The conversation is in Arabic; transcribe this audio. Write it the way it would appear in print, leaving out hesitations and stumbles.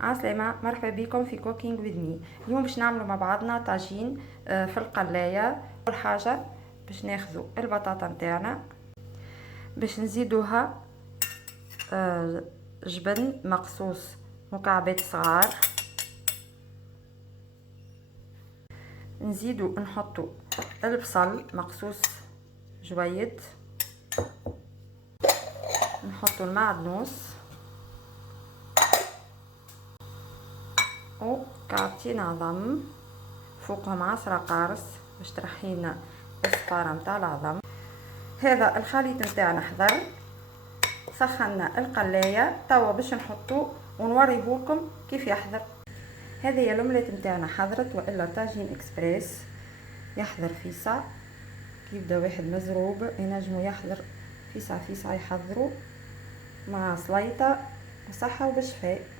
عسلامة، مرحبا بكم في كوكينج وذ مي. اليوم باش نعملوا مع بعضنا طاجين في القلاية. اول حاجه باش ناخذوا البطاطا نتاعنا، باش نزيدوها جبن مقصوص مكعبات صغار، نزيدو نحطوا البصل مقصوص جويد، نحطوا المعدنوس وكعبتين عظم، فوقهم 10 قارص باش ترحينا الصفارة متاع العظم. هذا الخليط نتاعنا حضر، سخنا القلاية توا باش نحطوه ونوريهولكم كيف يحضر. هذه هي الأومليت نتاعنا حضرت، والا طاجين اكسبريس يحضر في ساعة. يبدا واحد مزروب ينجمو يحضر في ساعة يحضروا مع سليطة، وصحة وبشفاء.